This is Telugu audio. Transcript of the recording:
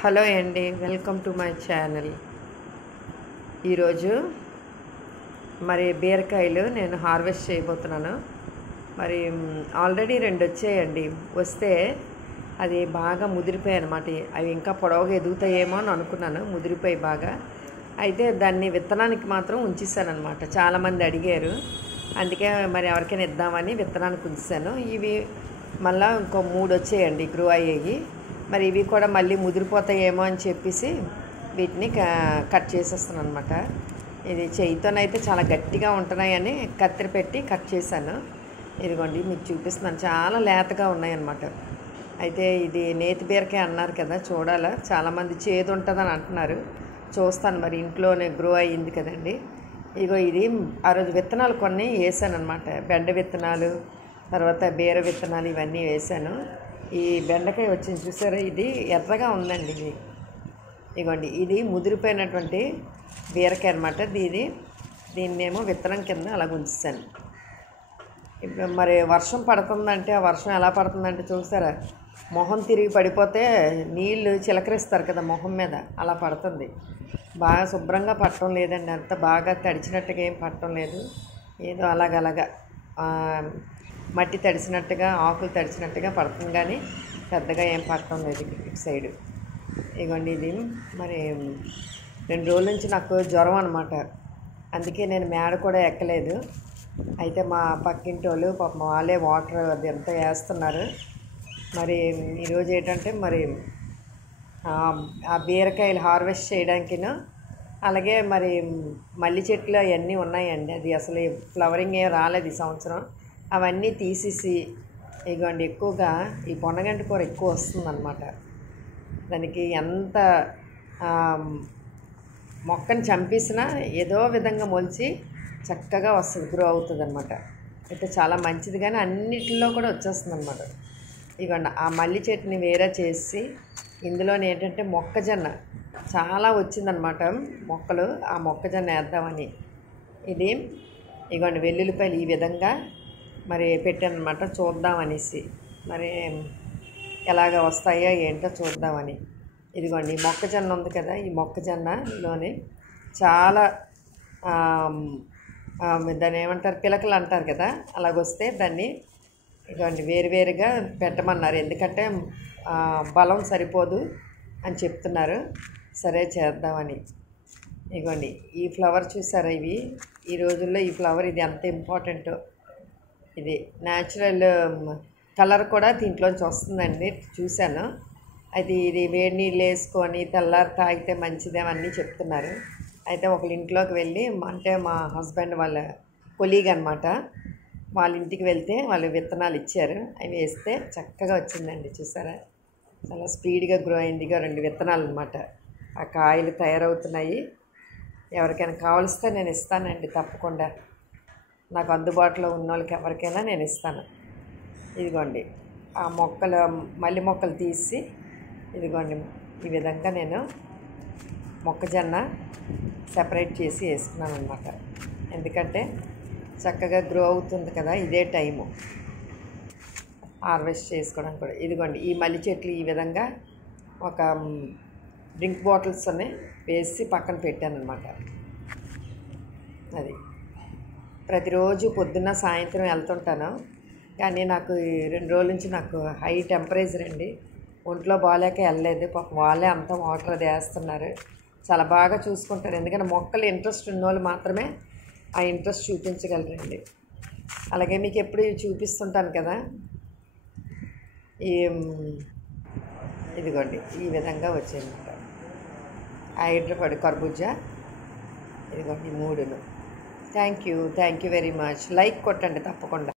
హలో అండి, వెల్కమ్ టు మై ఛానల్. ఈరోజు మరి బీరకాయలు నేను హార్వెస్ట్ చేయబోతున్నాను. మరి ఆల్రెడీ 2 వచ్చాయండి. వస్తే అది బాగా ముదిరిపోయాయి అన్నమాట. అవి ఇంకా పొడవుగా ఎదుగుతాయేమో అని అనుకున్నాను, ముదిరిపోయి బాగా. అయితే దాన్ని విత్తనానికి మాత్రం ఉంచేసాను అనమాట. చాలామంది అడిగారు, అందుకే మరి ఎవరికైనా ఇద్దామని విత్తనానికి ఉంచాను. ఇవి మళ్ళీ ఇంకో 3 వచ్చాయండి గ్రో అయ్యేవి. మరి ఇవి కూడా మళ్ళీ ముదిరిపోతాయేమో అని చెప్పేసి వీటిని కట్ చేసేస్తాను అనమాట. ఇది చేయితోనైతే చాలా గట్టిగా ఉంటున్నాయని కత్తిరి పెట్టి కట్ చేశాను. ఇదిగోండి మీకు చూపిస్తున్నాను, చాలా లేతగా ఉన్నాయన్నమాట. అయితే ఇది నేతి బీరకాయ అన్నారు కదా, చూడాలా. చాలామంది చేదు ఉంటుందని అంటున్నారు. చూస్తాను, మరి ఇంట్లోనే గ్రో అయ్యింది కదండి. ఇగో ఇది ఆ రోజు విత్తనాలు కొన్ని వేసాను అనమాట. బెండ విత్తనాలు, తర్వాత బీర విత్తనాలు ఇవన్నీ వేసాను. ఈ బెండకాయ వచ్చింది చూసారా, ఇది ఎర్రగా ఉందండి. ఇది ఇగోండి, ఇది ముదిరిపోయినటువంటి బీరకాయ అనమాట. దీన్నేమో విత్తనం కింద అలా ఉంచాను. ఇప్పుడు మరి వర్షం పడుతుందంటే, ఆ వర్షం ఎలా పడుతుందంటే చూసారా, మొహం తిరిగి పడిపోతే నీళ్ళు చిలకరిస్తారు కదా మొహం మీద, అలా పడుతుంది. బాగా శుభ్రంగా పట్టడం లేదండి, అంత బాగా తడిచినట్టుగా ఏం పట్టడం లేదు. ఏదో అలాగలాగా మట్టి తడిసినట్టుగా, ఆకులు తడిచినట్టుగా పడుతుంది, కానీ పెద్దగా ఏం పట్టడం లేదు ఇటు సైడు. ఇగోండి, ఇది మరి 2 రోజుల నుంచి నాకు జ్వరం అనమాట. అందుకే నేను మేడ కూడా ఎక్కలేదు. అయితే మా పక్కింటి వాళ్ళు పాపం వాళ్ళే వాటర్ అది ఎంత వేస్తున్నారు. మరి ఈరోజు ఏంటంటే మరి ఆ బీరకాయలు హార్వెస్ట్ చేయడానికిను, అలాగే మరి మల్లి చెట్లు అవన్నీ ఉన్నాయండి. అది అసలు ఫ్లవరింగ్ ఏం రాలేదు ఈ సంవత్సరం. అవన్నీ తీసేసి ఇగోండి, ఎక్కువగా ఈ పొన్నగంటి కూర ఎక్కువ వస్తుందన్నమాట. దానికి ఎంత మొక్కని చంపేసినా ఏదో విధంగా మొలిచి చక్కగా వస్తుంది, గ్రో అవుతుంది అనమాట. అయితే చాలా మంచిది, కానీ అన్నిటిలో కూడా వచ్చేస్తుంది అనమాట. ఇగోండి, ఆ మల్లి చెట్టుని వేరే చేసి ఇందులోనే ఏంటంటే మొక్కజొన్న చాలా వచ్చిందనమాట మొక్కలు. ఆ మొక్కజొన్న వేద్దామని ఇది ఇగోండి వెల్లుల్లిపాయలు ఈ విధంగా మరి పెట్టాను అనమాట, చూద్దామనేసి. మరి ఎలాగ వస్తాయో ఏంటో చూద్దామని. ఇదిగోండి, ఈ మొక్కజొన్న ఉంది కదా, ఈ మొక్కజొన్నలోనే చాలా దాన్ని ఏమంటారు, పిలకలు అంటారు కదా, అలాగొస్తే దాన్ని ఇదిగోండి వేరువేరుగా పెట్టమన్నారు. ఎందుకంటే బలం సరిపోదు అని చెప్తున్నారు. సరే చేద్దామని. ఇదిగోండి, ఈ ఫ్లవర్ చూసారా, ఇవి ఈ రోజుల్లో ఈ ఫ్లవర్ ఇది ఎంత ఇంపార్టెంటో. ఇది న్యాచురల్ కలర్ కూడా దీంట్లోంచి వస్తుందండి, చూశాను. అయితే ఇది వేడి నీళ్ళు వేసుకొని తెల్లారి తాగితే మంచిదేమని చెప్తున్నారు. అయితే ఒకళ్ళ ఇంట్లోకి వెళ్ళి, అంటే మా హస్బెండ్ వాళ్ళ కొలీగ్ అనమాట, వాళ్ళ ఇంటికి వెళ్తే వాళ్ళు విత్తనాలు ఇచ్చారు. అవి వేస్తే చక్కగా వచ్చిందండి. చూసారా, చాలా స్పీడ్గా గ్రో అయింది. 2 విత్తనాలు అనమాట. ఆ కాయలు తయారవుతున్నాయి. ఎవరికైనా కావలిస్తే నేను ఇస్తానండి తప్పకుండా. నాకు అందుబాటులో ఉన్న వాళ్ళకి ఎవరికైనా నేను ఇస్తాను. ఇదిగోండి, ఆ మొక్కలు మల్లి మొక్కలు తీసి ఇదిగోండి ఈ విధంగా నేను మొక్కజొన్న సెపరేట్ చేసి వేసుకున్నాను అనమాట. ఎందుకంటే చక్కగా గ్రో అవుతుంది కదా, ఇదే టైము హార్వెస్ట్ చేసుకోవడానికి కూడా. ఇదిగోండి, ఈ మల్లి చెట్లు ఈ విధంగా ఒక డ్రింక్ బాటిల్స్ అని వేసి పక్కన పెట్టాను అనమాట. అది ప్రతిరోజు పొద్దున్న సాయంత్రం వెళ్తుంటాను, కానీ నాకు 2 రోజుల నుంచి నాకు హై టెంపరేచర్ అండి. ఒంట్లో బాగాలేక వెళ్ళలేదు. పాపం వాళ్ళే అంతా వాటర్ అది వేస్తున్నారు, చాలా బాగా చూసుకుంటారు. ఎందుకంటే మొక్కలు ఇంట్రెస్ట్ ఉన్నోళ్ళు మాత్రమే ఆ ఇంట్రెస్ట్ చూపించగలరండి. అలాగే మీకు ఎప్పుడు చూపిస్తుంటాను కదా, ఇదిగోండి ఈ విధంగా వచ్చాయన్నమాట. హైదరాబాద్ కర్బూజా ఇదిగోండి 3. Thank you very much. Like కొట్టండి తప్పకుండా.